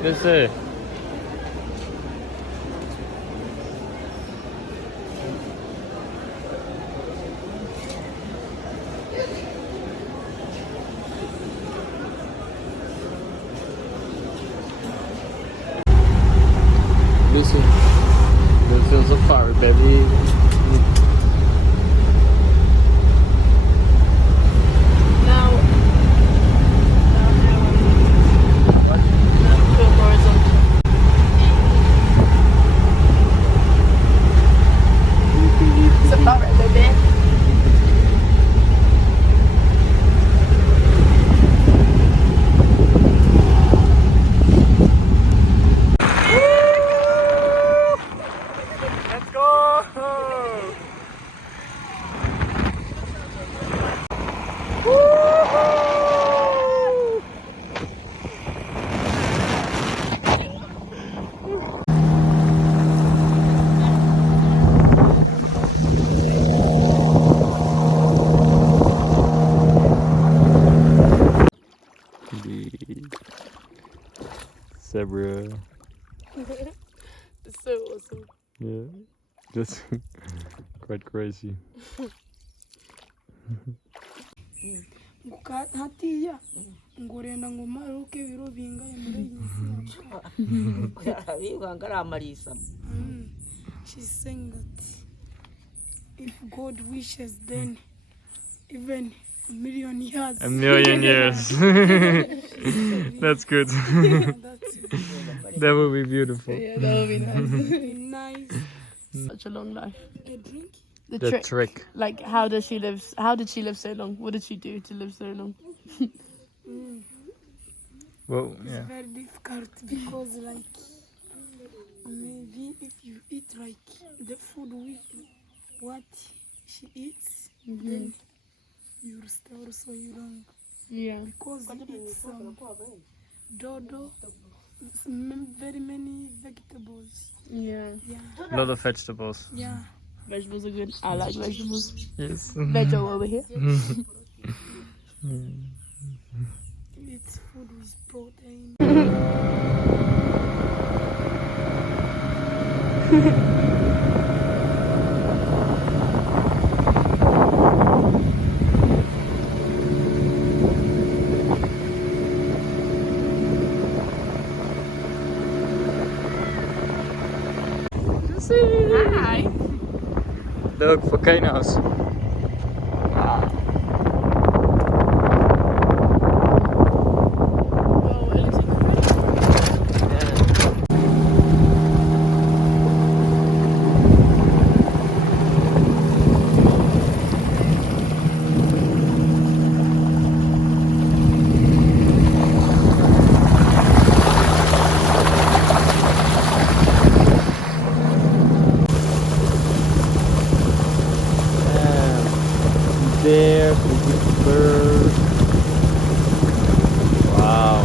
Let's see. Listen, this is a fire, baby. Zebra. It's so awesome. Yeah, just quite crazy. Hatiya ngorenda ngo maruke biro bingaye muri iyi si. She's saying that if God wishes, then even a million years. A million years. That's good. That would be beautiful. Yeah, that would be nice. Nice. Such a long life. A drink? The trick. Like, how did she live so long? What did she do to live so long? Well, It's yeah. very difficult because, like, maybe if you eat like the food with what she eats, then you'll stay also young. Yeah. Because it's dodo, very many vegetables. Yeah. Yeah. A lot of vegetables. Yeah. Vegetables are good. I like vegetables. Yes. Veggie over here. It's food with protein. Hi. Look, volcanoes. Well, it looks like There, the bird. Wow.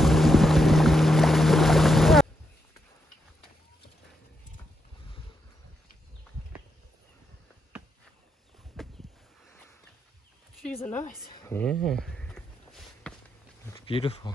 trees are nice. Yeah. It's beautiful.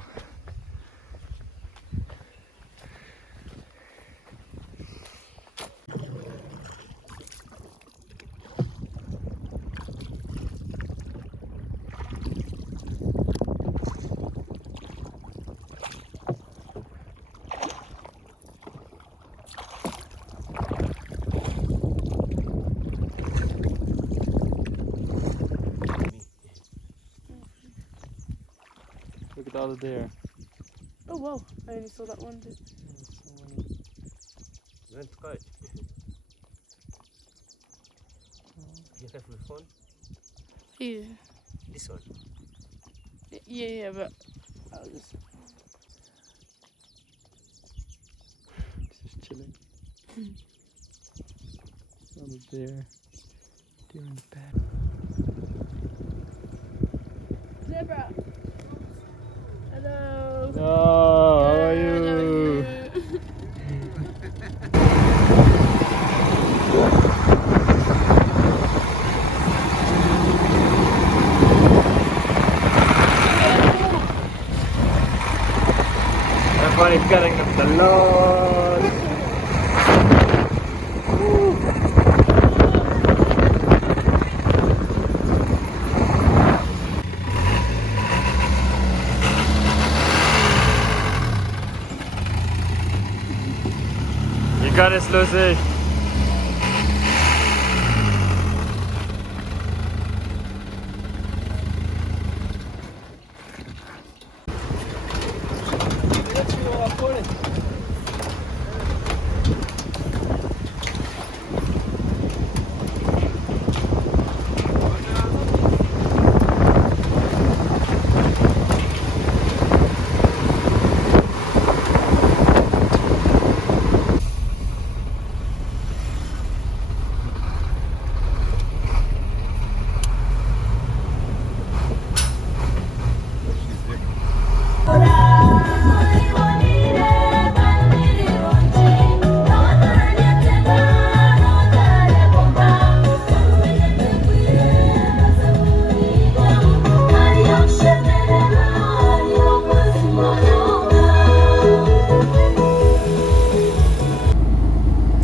Look at all of there. Oh wow, I only saw that one. That's good. You have my phone? Yeah. This one. Yeah, but I'll just... Just chilling. All of there. Deer in the back. Zebra. Hello. Oh, how are you? Everybody's getting the load. You got this, Lucy.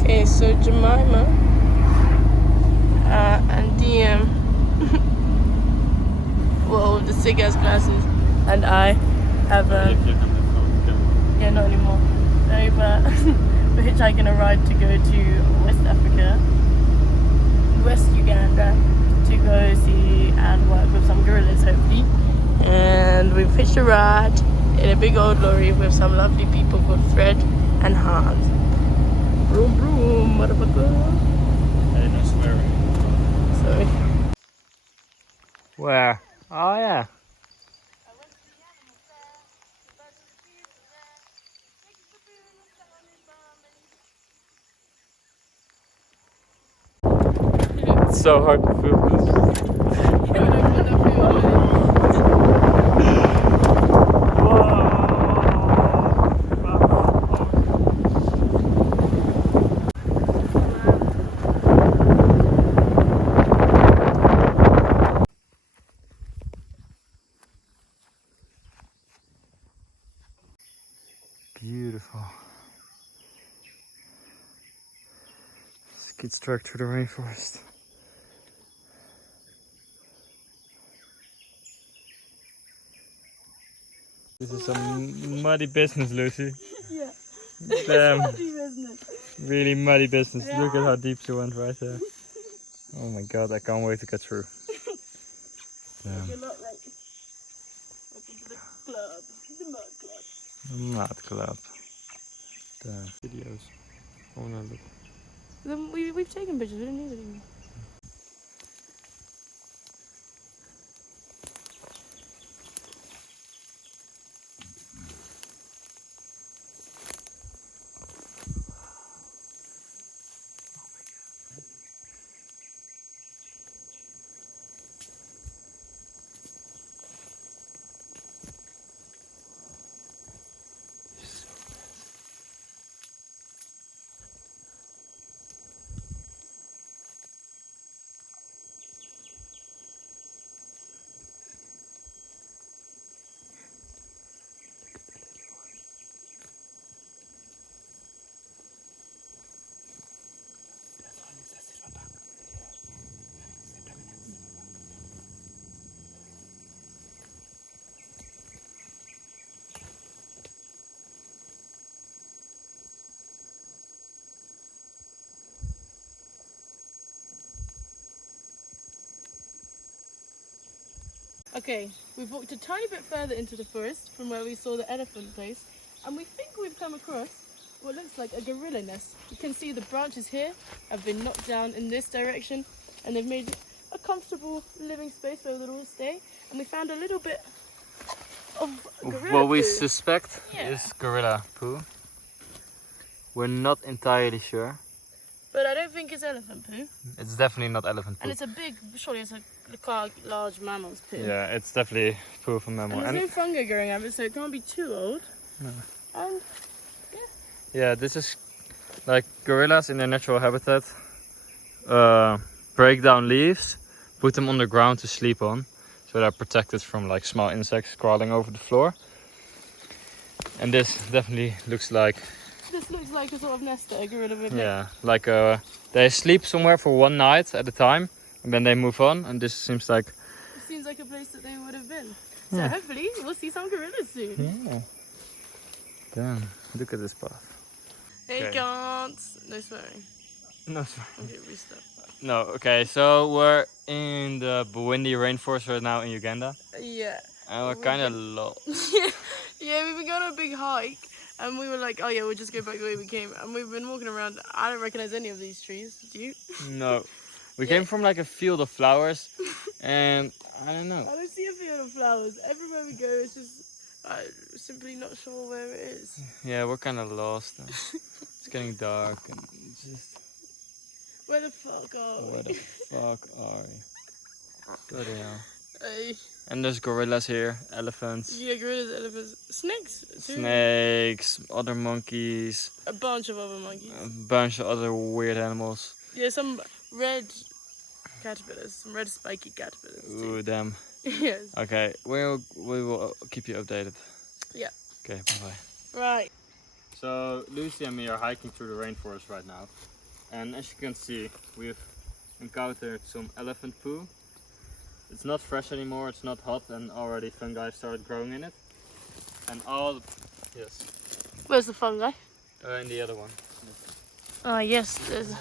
Okay, so Jemima and DM, well, the sick ass glasses, and I have yeah, not anymore. We're hitchhiking a ride to go to West Africa, West Uganda, to go see and work with some gorillas, hopefully. And we've hitched a ride in a big old lorry with some lovely people called Fred and Hans. Broom, broom, motherfucker. Hey, no swearing. Sorry. Where? Oh yeah. It's so hard to focus. Beautiful. Skid track through the rainforest. This is some muddy business, Lucy. Yeah. Damn. Muddy business. Really muddy business. Yeah. Look at how deep she went right there. Oh my god, I can't wait to get through. Damn. You're not like welcome to the club. The mud club. Mud club. Damn. Videos. Oh no, look. Then we've taken pictures, we don't need it anymore. Okay, we've walked a tiny bit further into the forest from where we saw the elephant place, and we think we've come across what looks like a gorilla nest. You can see the branches here have been knocked down in this direction, and they've made a comfortable living space where they'll all stay. And we found a little bit of gorilla What we poo. suspect Yeah. is gorilla poo. We're not entirely sure. But I don't think it's elephant poo. It's definitely not elephant poo. And it's a big, surely it's a large mammal's poo. Yeah, it's definitely poo from And mammal. there's no fungi growing out of it, so it can't be too old. No. And Yeah, this is like gorillas in their natural habitat. Break down leaves, put them on the ground to sleep on, so they're protected from like small insects crawling over the floor. And this definitely looks like, This looks like a sort of nest that a gorilla would make. yeah, like they sleep somewhere for one night at a time, and then they move on. And this seems like, It seems like a place that they would have been. So Yeah. hopefully we'll see some gorillas soon. yeah. Damn, look at this path. Hey, Okay. can't. No swearing. No, sorry. Okay, restart. No, okay, so we're in the Bwindi rainforest right now in Uganda. Yeah. And we're We've kind of been- lost. Yeah, we've been going on a big hike. And we were like, oh yeah, we'll just go back the way we came. And we've been walking around. I don't recognize any of these trees. Do you? No. We Yeah. came from like a field of flowers, and I don't know. I don't see a field of flowers. Everywhere we go, it's just simply not sure where it is. Yeah, we're kind of lost. And it's getting dark, and just Where the fuck are we? where the fuck are we? Bloody hell. Hey, And there's gorillas here, elephants, yeah, gorillas, elephants, snakes, too. snakes, other monkeys, A bunch of other monkeys. a bunch of other weird animals. Yeah, some red caterpillars, some red spiky caterpillars too. Ooh, damn. Yes. Okay, we will keep you updated. Yeah. Okay, bye bye. Right. So Lucy and me are hiking through the rainforest right now, and as you can see, we've encountered some elephant poo. It's not fresh anymore, it's not hot, and already fungi started growing in it. And all, yes, Where's the fungi? and the other one. Oh yes, there's.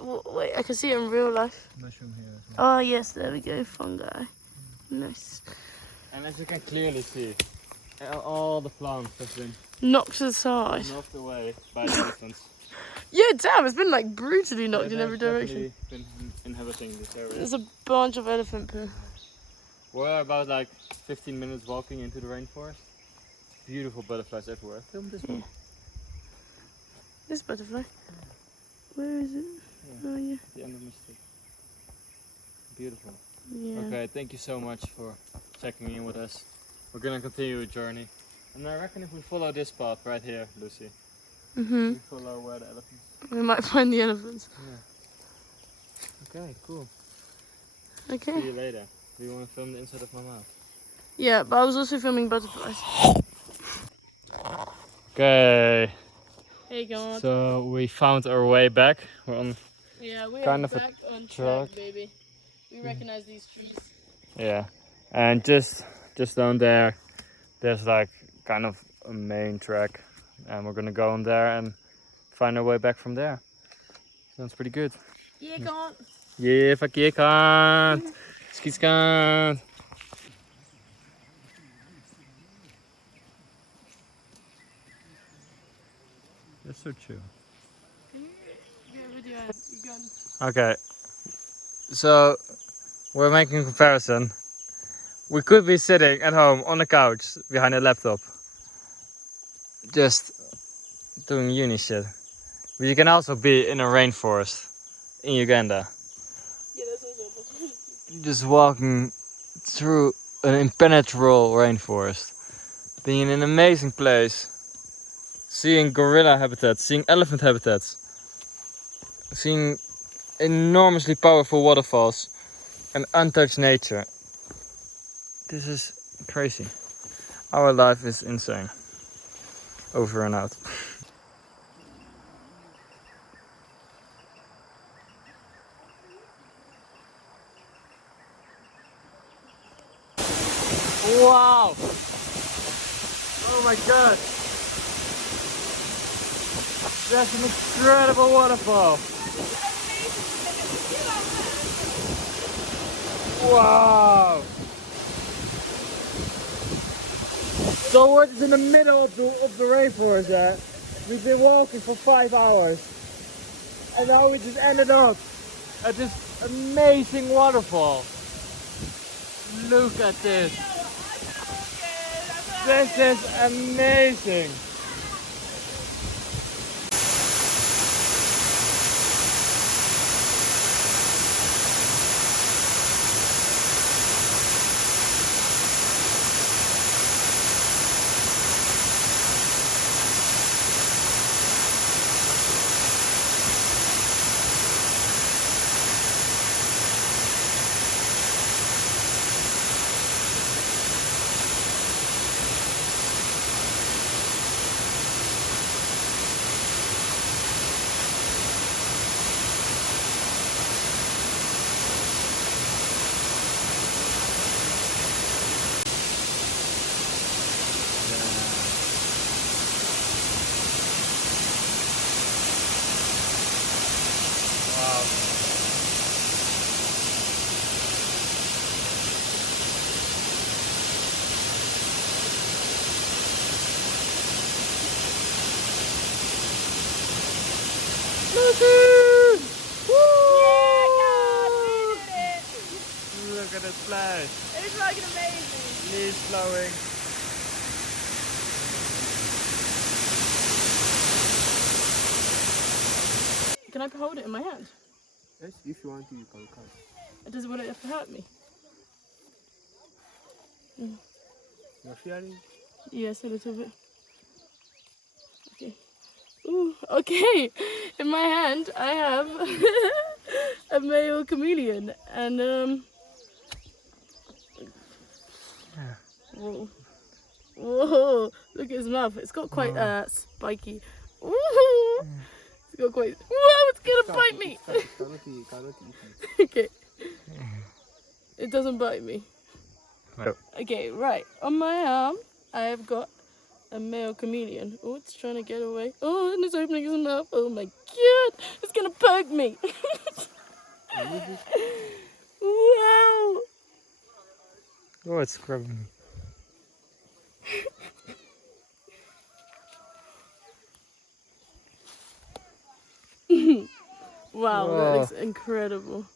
Wait, I can see it in real life. Mushroom here as well. Oh yes, there we go, fungi. Nice. And as you can clearly see, all the plants have been Knocked aside. knocked away by the elephants. Yeah, damn, it's been like brutally knocked in They've every direction. definitely been inhabiting this area. There's a bunch of elephant poo. We're about like 15 minutes walking into the rainforest. Beautiful butterflies everywhere. Film this one. This butterfly. Where is it? Yeah. Oh yeah. The end of Mystic. Beautiful. Yeah. Okay, thank you so much for checking in with us. We're gonna continue a journey. And I reckon if we follow this path right here, Lucy, Mhm. we follow where the elephants. We might find the elephants. Okay, cool. See Okay. you later. Do you want to film the inside of my mouth? Yeah, but I was also filming butterflies. Okay, Hey God. so we found our way back. We're on, Yeah, we're kind of a back on track. track, baby. We recognize these trees. yeah, and just down there, there's like kind of a main track, and we're gonna go on there and find our way back from there. Sounds pretty good. Yeah, God. Yeah, verkeerkant. Skietskant. That's so chill. Okay, so we're making a comparison. We could be sitting at home on the couch behind a laptop, just doing uni shit. But you can also be in a rainforest in Uganda, Yeah, that's also a possibility. just walking through an impenetrable rainforest, being in an amazing place, seeing gorilla habitats, seeing elephant habitats, seeing enormously powerful waterfalls and untouched nature. This is crazy. Our life is insane. Over and out. Wow! Oh my god! That's an incredible waterfall! Wow! So we're just in the middle of the rainforest there. We've been walking for 5 hours. And now we just ended up at this amazing waterfall. Look at this. This is amazing. this place. It's fucking amazing. Leaves flowing. Can I hold it in my hand? Yes, if you want to, you can come. Does it want it have to hurt me? You're feeling? Yes, a little bit. Okay. Ooh, okay. In my hand, I have a male chameleon, and whoa, whoa! Look at his mouth. It's got quite spiky. Ooh, it's got quite. Whoa! It's gonna bite me. Cannot eat it. Okay. It doesn't bite me. Right. Okay, right. On my arm, I have got a male chameleon. Oh, it's trying to get away. Oh, and it's opening its mouth. Oh my god! It's gonna poke me. Wow! Oh, it's scrubbing me. Wow, Whoa. that looks incredible.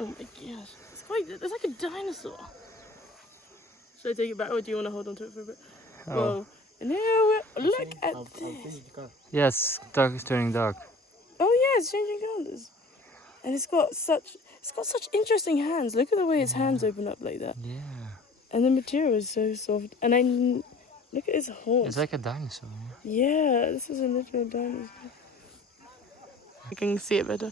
Oh my gosh. It's like a dinosaur. Should I take it back or do you want to hold on to it for a bit? Oh. Whoa. And here we look at I'll this. change the car. Yes, dark is turning dark. Oh yeah, it's changing colours. And it's got such interesting hands. Look at the way its hands open up like that. Yeah. And the material is so soft. And then look at its horns. It's like a dinosaur. Yeah, this is a literal dinosaur. You can see it better.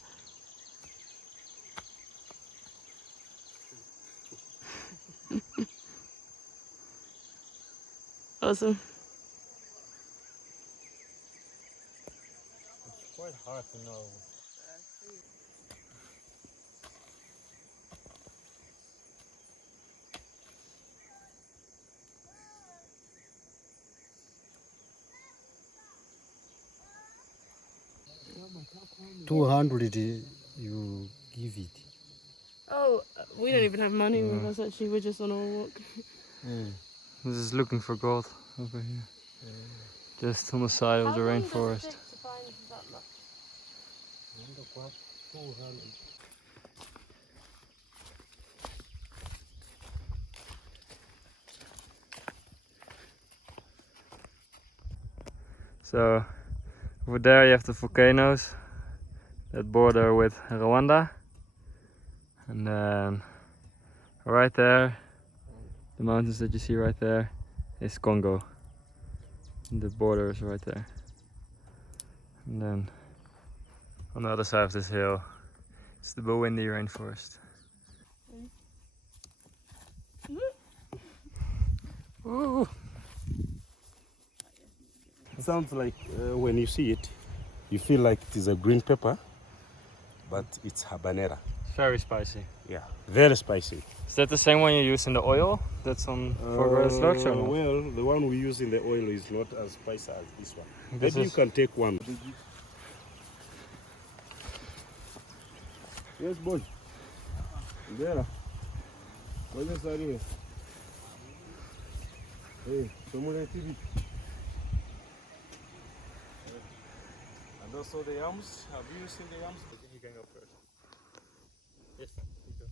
Awesome. It's quite hard to know. 200 you give it. Oh, we don't even have money with us actually. We're just on a walk. This is looking for gold over here. Just on the side of the rainforest. So over there you have the volcanoes that border with Rwanda, and then right there, the mountains that you see right there, is Congo. The border is right there. And then on the other side of this hill, it's the Bwindi rainforest. Ooh. It sounds like when you see it, you feel like it is a green pepper, but it's habanera. Very spicy. Yeah, very spicy. Is that the same one you use in the oil? That's on for roast or not? Well, the one we use in the oil is not as spicy as this one. This Maybe you is- can take one. Yes, boy. There. Where's the area? Hey, someone TV. And also the yams. Have you seen the yams? You can go first. Yes, you go.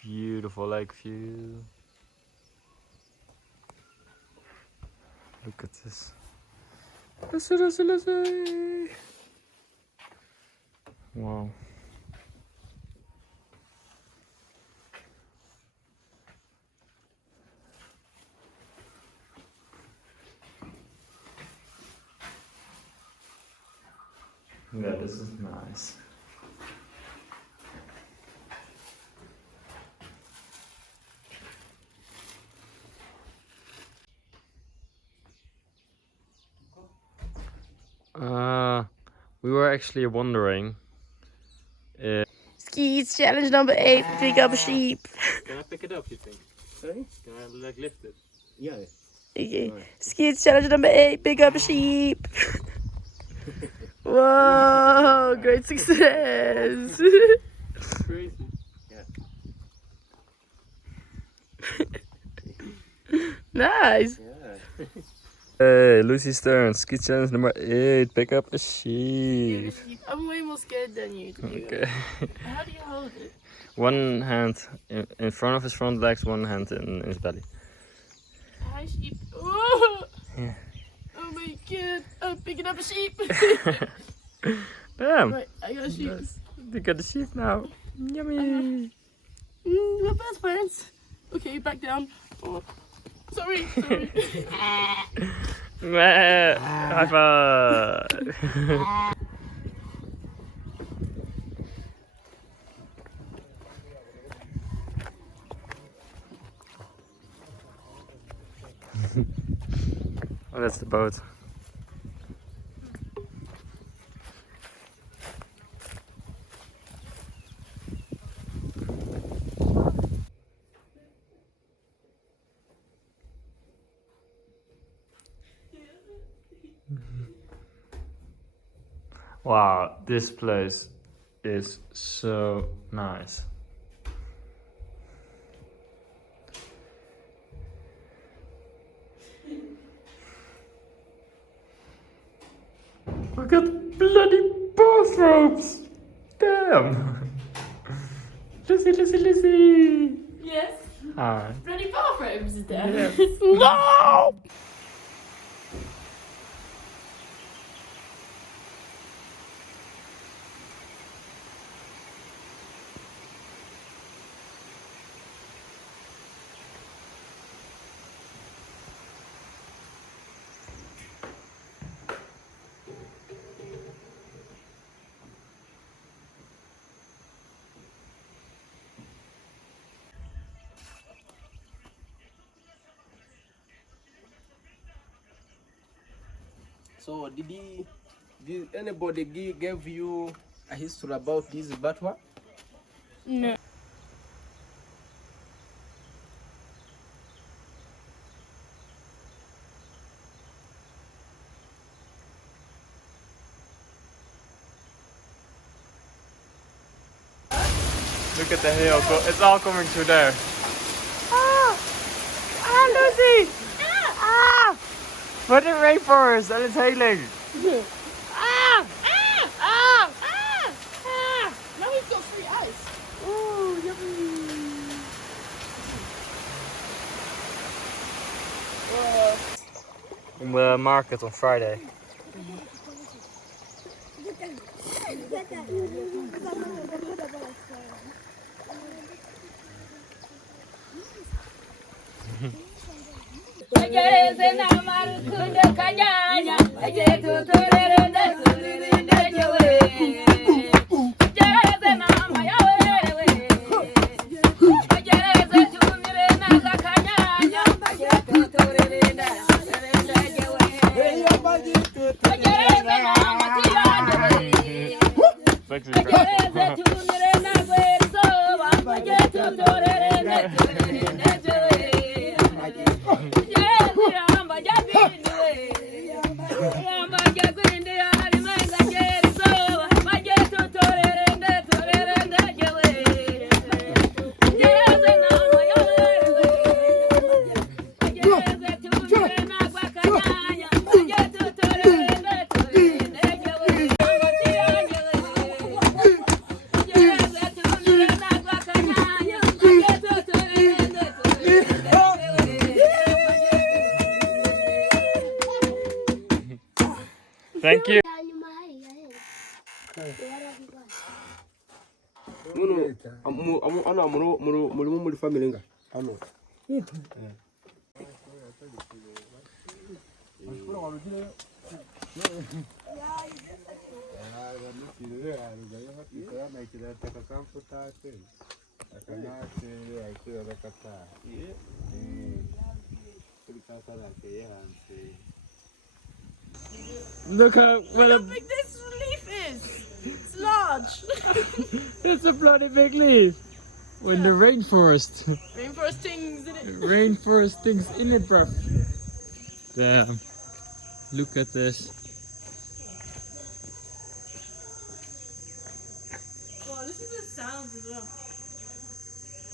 Beautiful lake view. Look at this. Wow. Yeah, this is nice. We were actually wondering if... Skis challenge number 8. Pick up a sheep. Can I pick it up, you think? Sorry? Can I like lift it? Yeah. Okay. Skeets challenge number 8. Pick up a sheep. Whoa! Great success. Crazy. Nice. Yeah. Hey, Lucy's turn. Ski challenge number 8. Pick up a sheep. I'm way more scared than you. Okay. How do you hold it? One hand in front of his front legs, one hand in his belly. Hi, sheep. Oh, Yeah. oh my god. I'm picking up a sheep. Damn. Right, I got a sheep. Nice. You got the sheep now. Yummy. We're best friends. Okay, back down. Oh, sorry. Meh. High five. Oh, that's the boat. Wow, this place is so nice. Look at bloody bathrobes! Damn! Lizzie! Yes. Hi. Bloody bathrobes is there. Yes. No! So did anybody give you a history about this batwa? No. Look at the hill, it's all coming through there. Lucy! For the rainforest and it's hailing. Now we've got free ice. Oh, yummy. In the market on Friday. Thank you. Muri family nga hano. Look how How big this leaf is. It's large. that's a bloody big leaf. We're in the rainforest. Rainforest things in it. Rainforest things in it, bruv. Damn. Look at this. Wow, this is the sounds as well.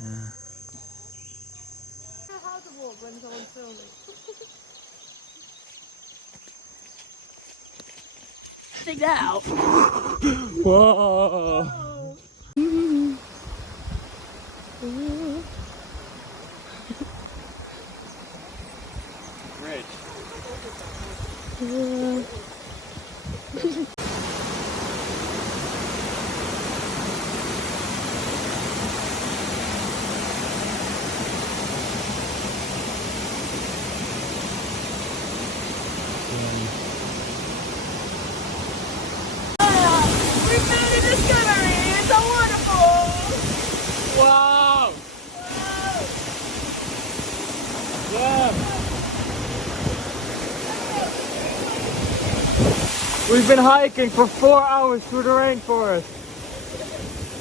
Yeah. How to walk when someone's filming. Take that out. Whoa! Great. We made a discovery. It's a waterfall. Wow! Yeah. We've been hiking for 4 hours through the rainforest.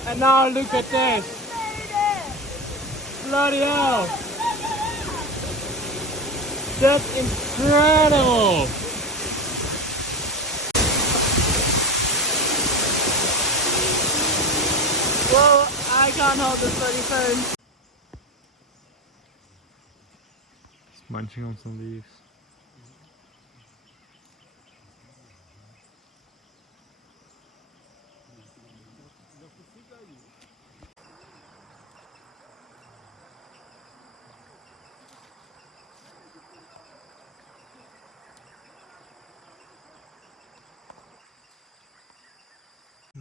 And now look at this. Bloody hell. That's incredible. Well, I can't hold this bloody phone. It's munching on some leaves.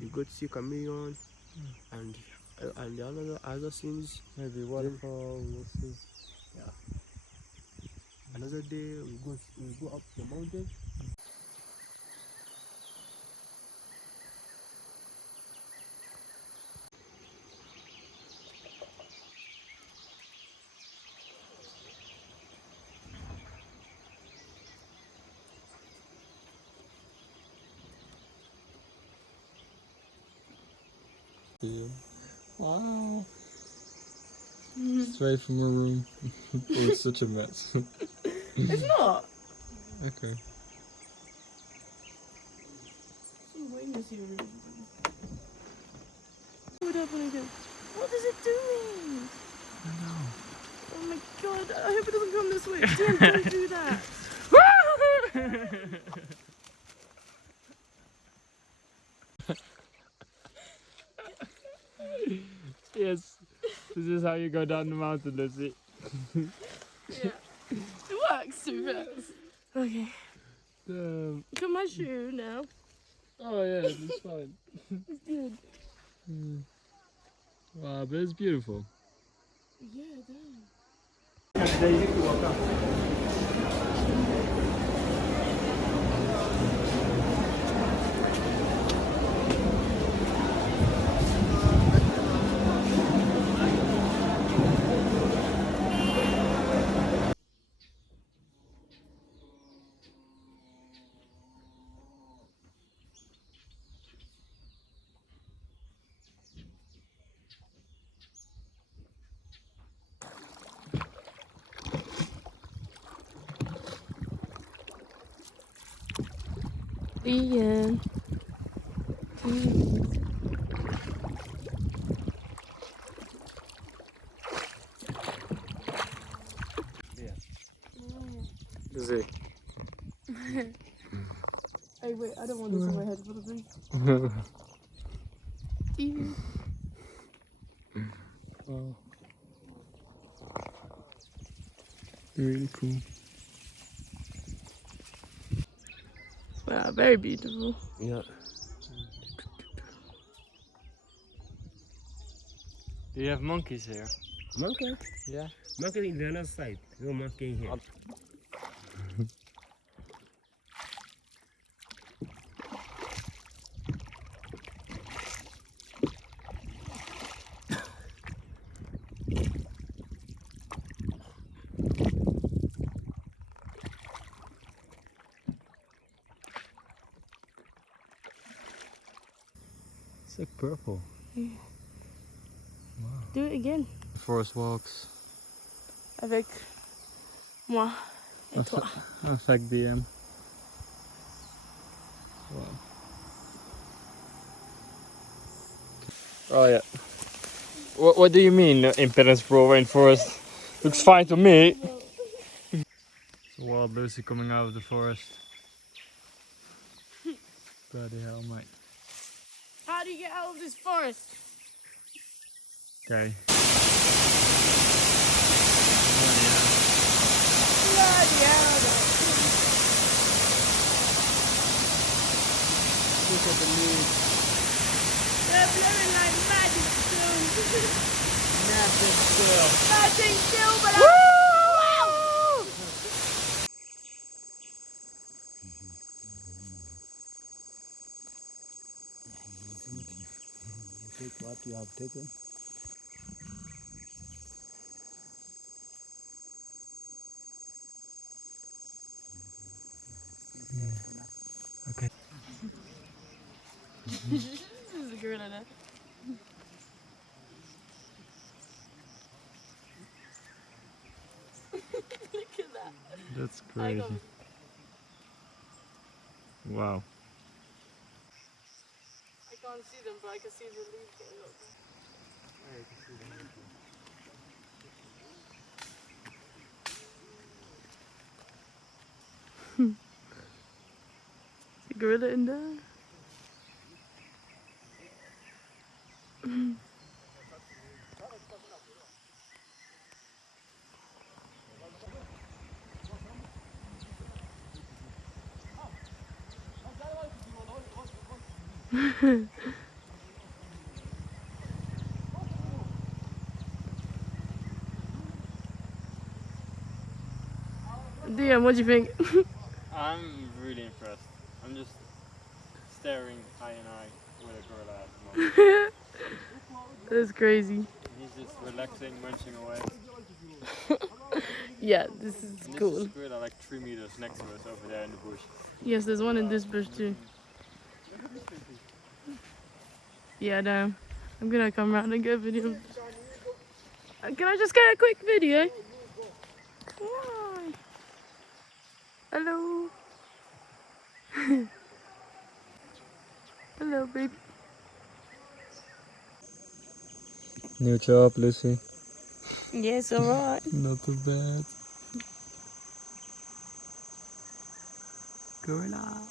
You go to see chameleon and the other things. Maybe waterfall, we'll see. Another day we go up the mountain. Yeah. Wow. Straight from our room. Oh, it's such a mess. It's not. Okay. What is it doing? I know. Oh my god, I hope it doesn't come this way. Damn, don't do that. Yes. This is how you go down the mountain, Lucy. Yeah. It works too fast. Okay. Damn. Look at my shoe now. Oh yeah, it's fine. It's good. Wow, but it's beautiful. Yeah, damn. Ian. Lucy. Hey, wait, I don't want this on my head for the thing. Ian. Wow. Really cool. Wow, very beautiful. Yeah. Do you have monkeys here? Monkey? Yeah. Monkey in the other side. No monkey in here. It's like purple. Yeah. Wow. Do it again. Forest walks. Avec moi. Et toi. Un fac DM. Wow. Oh yeah. What do you mean impenetrable rainforest? Looks fine to me. Wild Lucy coming out of the forest. Bloody hell, mate. How do you get out of this forest? Okay. Bloody hell. Look at the leaves. They're blowing like magic still. Nothing still. Magic still, but Take what you have taken. Okay. This is a gorilla there. Look at that. That's I crazy. got Wow. I can't see them, but I can see the leaves getting up. A gorilla in there. DM, what do you think? I'm really impressed. I'm just staring eye in eye with a gorilla at the moment. That's crazy. He's just relaxing, munching away. Yeah, this is And cool. This is gorilla like 3 meters next to us over there in the bush. Yes, there's one in this bush too. Yeah, damn. I'm gonna come around and get a video. Can I just get a quick video? Come on. Hello. Hello, baby. New job, Lucy. Yes, alright. Not too bad. Gorilla.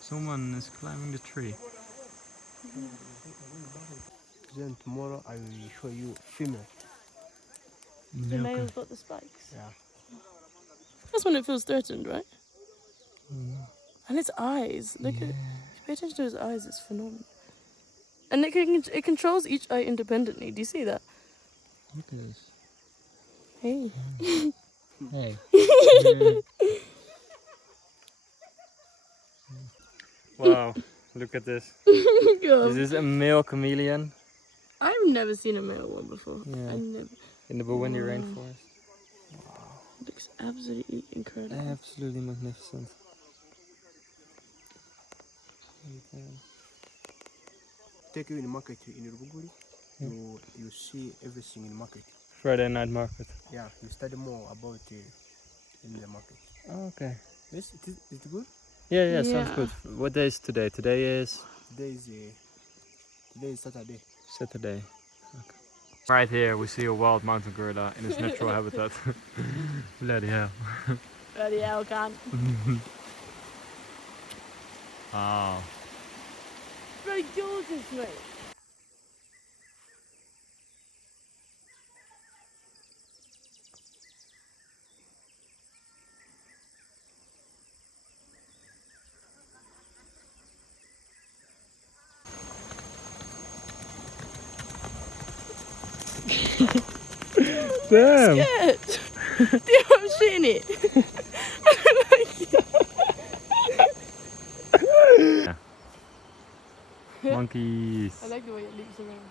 Someone is climbing the tree. Then tomorrow I will show you female. The male's got the spikes. Yeah. That's when it feels threatened, right? And its eyes. Look at. If you pay attention to his eyes, it's phenomenal. And it controls each eye independently. Do you see that? Look at this. Hey. Hey. Wow, look at this. This is a male chameleon I've never seen a male one before. Yeah. I've never. in the Bwindi Wow. rainforest. It looks absolutely incredible. Absolutely magnificent. Take you in the market in Ruguri. You see everything in market. Friday night market. Yeah, you study more about in the market. Oh, okay. Yes, it's good. Yeah, sounds Yeah. good. What day is today? Today is Today is Saturday. Saturday. Okay. Right here we see a wild mountain gorilla in its natural habitat. Bloody hell. Bloody hell, can. Oh. Bloody gorgeous, mate. Damn! Scared. Damn, I'm shitting it. Monkeys. I like the way it leaps around.